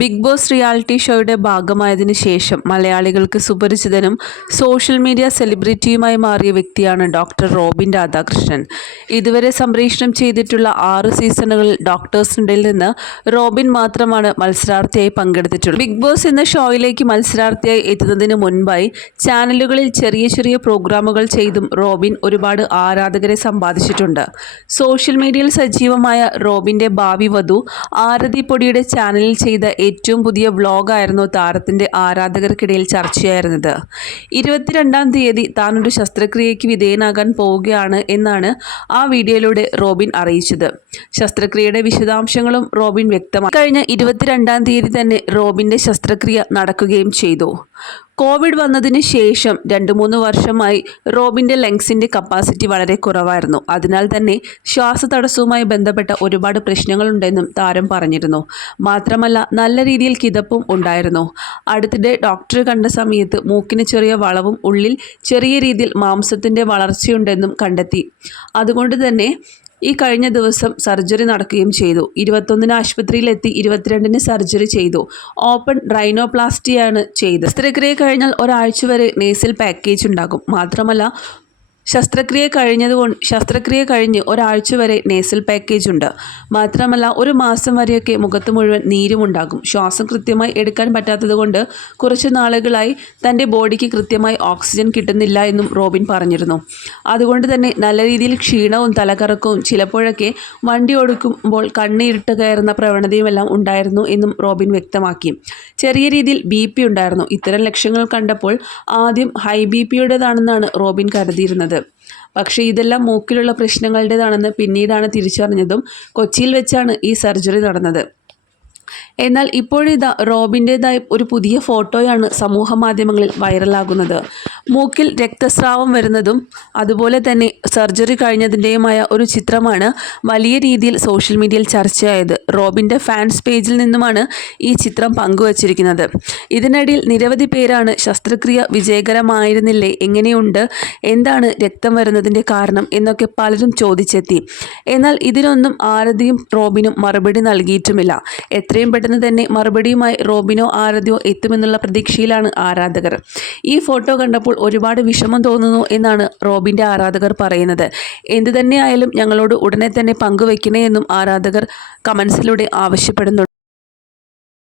Big boss reality ഷോയുടെ ഭാഗമായതിനു ശേഷം മലയാളികൾക്ക് സുപരിചിതനും സോഷ്യൽ മീഡിയ സെലിബ്രിറ്റിയുമായി മാറിയ വ്യക്തിയാണ് ഡോക്ടർ റോബിൻ രാധാകൃഷ്ണൻ. ഇതുവരെ സംപ്രേഷണം ചെയ്തിട്ടുള്ള ആറ് സീസണുകളിൽ ഡോക്ടേഴ്സിനിടയിൽ നിന്ന് റോബിൻ മാത്രമാണ് മത്സരാർത്ഥിയായി പങ്കെടുത്തിട്ടുള്ളത്. ബിഗ് ബോസ് എന്ന ഷോയിലേക്ക് മത്സരാർത്ഥിയായി എത്തുന്നതിന് മുൻപായി ചാനലുകളിൽ ചെറിയ ചെറിയ പ്രോഗ്രാമുകൾ ചെയ്തും റോബിൻ ഒരുപാട് ആരാധകരെ സമ്പാദിച്ചിട്ടുണ്ട്. സോഷ്യൽ മീഡിയയിൽ സജീവമായ റോബിന്റെ ഭാവി വധു ആരതി പൊടിയുടെ ചാനലിൽ ചെയ്ത ഏറ്റവും പുതിയ വ്ളോഗായിരുന്നു താരത്തിന്റെ ആരാധകർക്കിടയിൽ ചർച്ചയായിരുന്നത്. ഇരുപത്തിരണ്ടാം തീയതി താനൊരു ശസ്ത്രക്രിയയ്ക്ക് വിധേയനാകാൻ പോവുകയാണ് എന്നാണ് ആ വീഡിയോയിലൂടെ റോബിൻ അറിയിച്ചത്. ശസ്ത്രക്രിയയുടെ വിശദാംശങ്ങളും റോബിൻ വ്യക്തമാക്കി. കഴിഞ്ഞ ഇരുപത്തിരണ്ടാം തീയതി തന്നെ റോബിന്റെ ശസ്ത്രക്രിയ നടക്കുകയും ചെയ്തു. കോവിഡ് വന്നതിന് ശേഷം രണ്ട് മൂന്ന് വർഷമായി റോബിന്റെ ലങ്സിന്റെ കപ്പാസിറ്റി വളരെ കുറവായിരുന്നു. അതിനാൽ തന്നെ ശ്വാസതടസ്സവുമായി ബന്ധപ്പെട്ട ഒരുപാട് പ്രശ്നങ്ങളുണ്ടെന്നും താരം പറഞ്ഞിരുന്നു. മാത്രമല്ല നല്ല രീതിയിൽ കിതപ്പും ഉണ്ടായിരുന്നു. അടുത്തിടെ ഡോക്ടറെ കണ്ട സമയത്ത് മൂക്കിന് ചെറിയ വളവും ഉള്ളിൽ ചെറിയ രീതിയിൽ മാംസത്തിന്റെ വളർച്ചയുണ്ടെന്നും കണ്ടെത്തി. അതുകൊണ്ട് തന്നെ ഈ കഴിഞ്ഞ ദിവസം സർജറി നടക്കുകയും ചെയ്തു. ഇരുപത്തൊന്നിന് ആശുപത്രിയിലെത്തി ഇരുപത്തിരണ്ടിന് സർജറി ചെയ്തു. ഓപ്പൺ റൈനോപ്ലാസ്റ്റിയാണ് ചെയ്തത്. ശസ്ത്രക്രിയ കഴിഞ്ഞാൽ ഒരാഴ്ച വരെ നേസിൽ പാക്കേജ് ഉണ്ടാകും. മാത്രമല്ല ശസ്ത്രക്രിയ കഴിഞ്ഞതുകൊണ്ട് ശസ്ത്രക്രിയ കഴിഞ്ഞ് ഒരാഴ്ച വരെ നേസൽ പാക്കേജ് ഉണ്ട്. മാത്രമല്ല ഒരു മാസം വരെയൊക്കെ മുഖത്ത് മുഴുവൻ നീരുമുണ്ടാകും. ശ്വാസം കൃത്യമായി എടുക്കാൻ പറ്റാത്തതുകൊണ്ട് കുറച്ച് നാളുകളായി തന്റെ ബോഡിക്ക് കൃത്യമായി ഓക്സിജൻ കിട്ടുന്നില്ല എന്നും റോബിൻ പറഞ്ഞിരുന്നു. അതുകൊണ്ട് തന്നെ നല്ല രീതിയിൽ ക്ഷീണവും തലകറക്കവും ചിലപ്പോഴൊക്കെ വണ്ടി ഓടിക്കുമ്പോൾ കണ്ണീരിട്ട് കയറുന്ന പ്രവണതയുമെല്ലാം ഉണ്ടായിരുന്നു എന്നും റോബിൻ വ്യക്തമാക്കി. ചെറിയ രീതിയിൽ ബി ഉണ്ടായിരുന്നു. ഇത്തരം ലക്ഷ്യങ്ങൾ കണ്ടപ്പോൾ ആദ്യം ഹൈ ബി പിയുടേതാണെന്നാണ് റോബിൻ കരുതിയിരുന്നത്. പക്ഷേ ഇതെല്ലാം മൂക്കിലുള്ള പ്രശ്നങ്ങളുടേതാണെന്ന് പിന്നീടാണ് തിരിച്ചറിഞ്ഞതും കൊച്ചിയിൽ വെച്ചാണ് ഈ സർജറി നടന്നത്. എന്നാൽ ഇപ്പോഴിതാ റോബിന്റേതായ ഒരു പുതിയ ഫോട്ടോയാണ് സമൂഹ മാധ്യമങ്ങളിൽ വൈറലാകുന്നത്. മൂക്കിൽ രക്തസ്രാവം വരുന്നതും അതുപോലെ തന്നെ സർജറി കഴിഞ്ഞതിന്റെയുമായ ഒരു ചിത്രമാണ് വലിയ രീതിയിൽ സോഷ്യൽ മീഡിയയിൽ ചർച്ചയായത്. റോബിന്റെ ഫാൻസ് പേജിൽ നിന്നുമാണ് ഈ ചിത്രം പങ്കുവച്ചിരിക്കുന്നത്. ഇതിനിടയിൽ നിരവധി പേരാണ് ശസ്ത്രക്രിയ വിജയകരമായിരുന്നില്ലേ എങ്ങനെയുണ്ട് എന്താണ് രക്തം വരുന്നതിന്റെ കാരണം എന്നൊക്കെ പലരും ചോദിച്ചെത്തി. എന്നാൽ ഇതിനൊന്നും ആരതിയും റോബിനും മറുപടി നൽകിയിട്ടുമില്ല. എത്രയും പെട്ടെന്ന് തന്നെ മറുപടിയുമായി റോബിനോ ആരതിയോ എത്തുമെന്നുള്ള പ്രതീക്ഷയിലാണ് ആരാധകർ. ഈ ഫോട്ടോ കണ്ടപ്പോൾ ഒരുപാട് വിഷമം തോന്നുന്നു എന്നാണ് റോബിന്റെ ആരാധകർ പറയുന്നത്. എന്തു തന്നെയായാലും ഞങ്ങളോട് ഉടനെ തന്നെ പങ്കുവയ്ക്കണേ എന്നും ആരാധകർ കമൻസിലൂടെ ആവശ്യപ്പെടുന്നു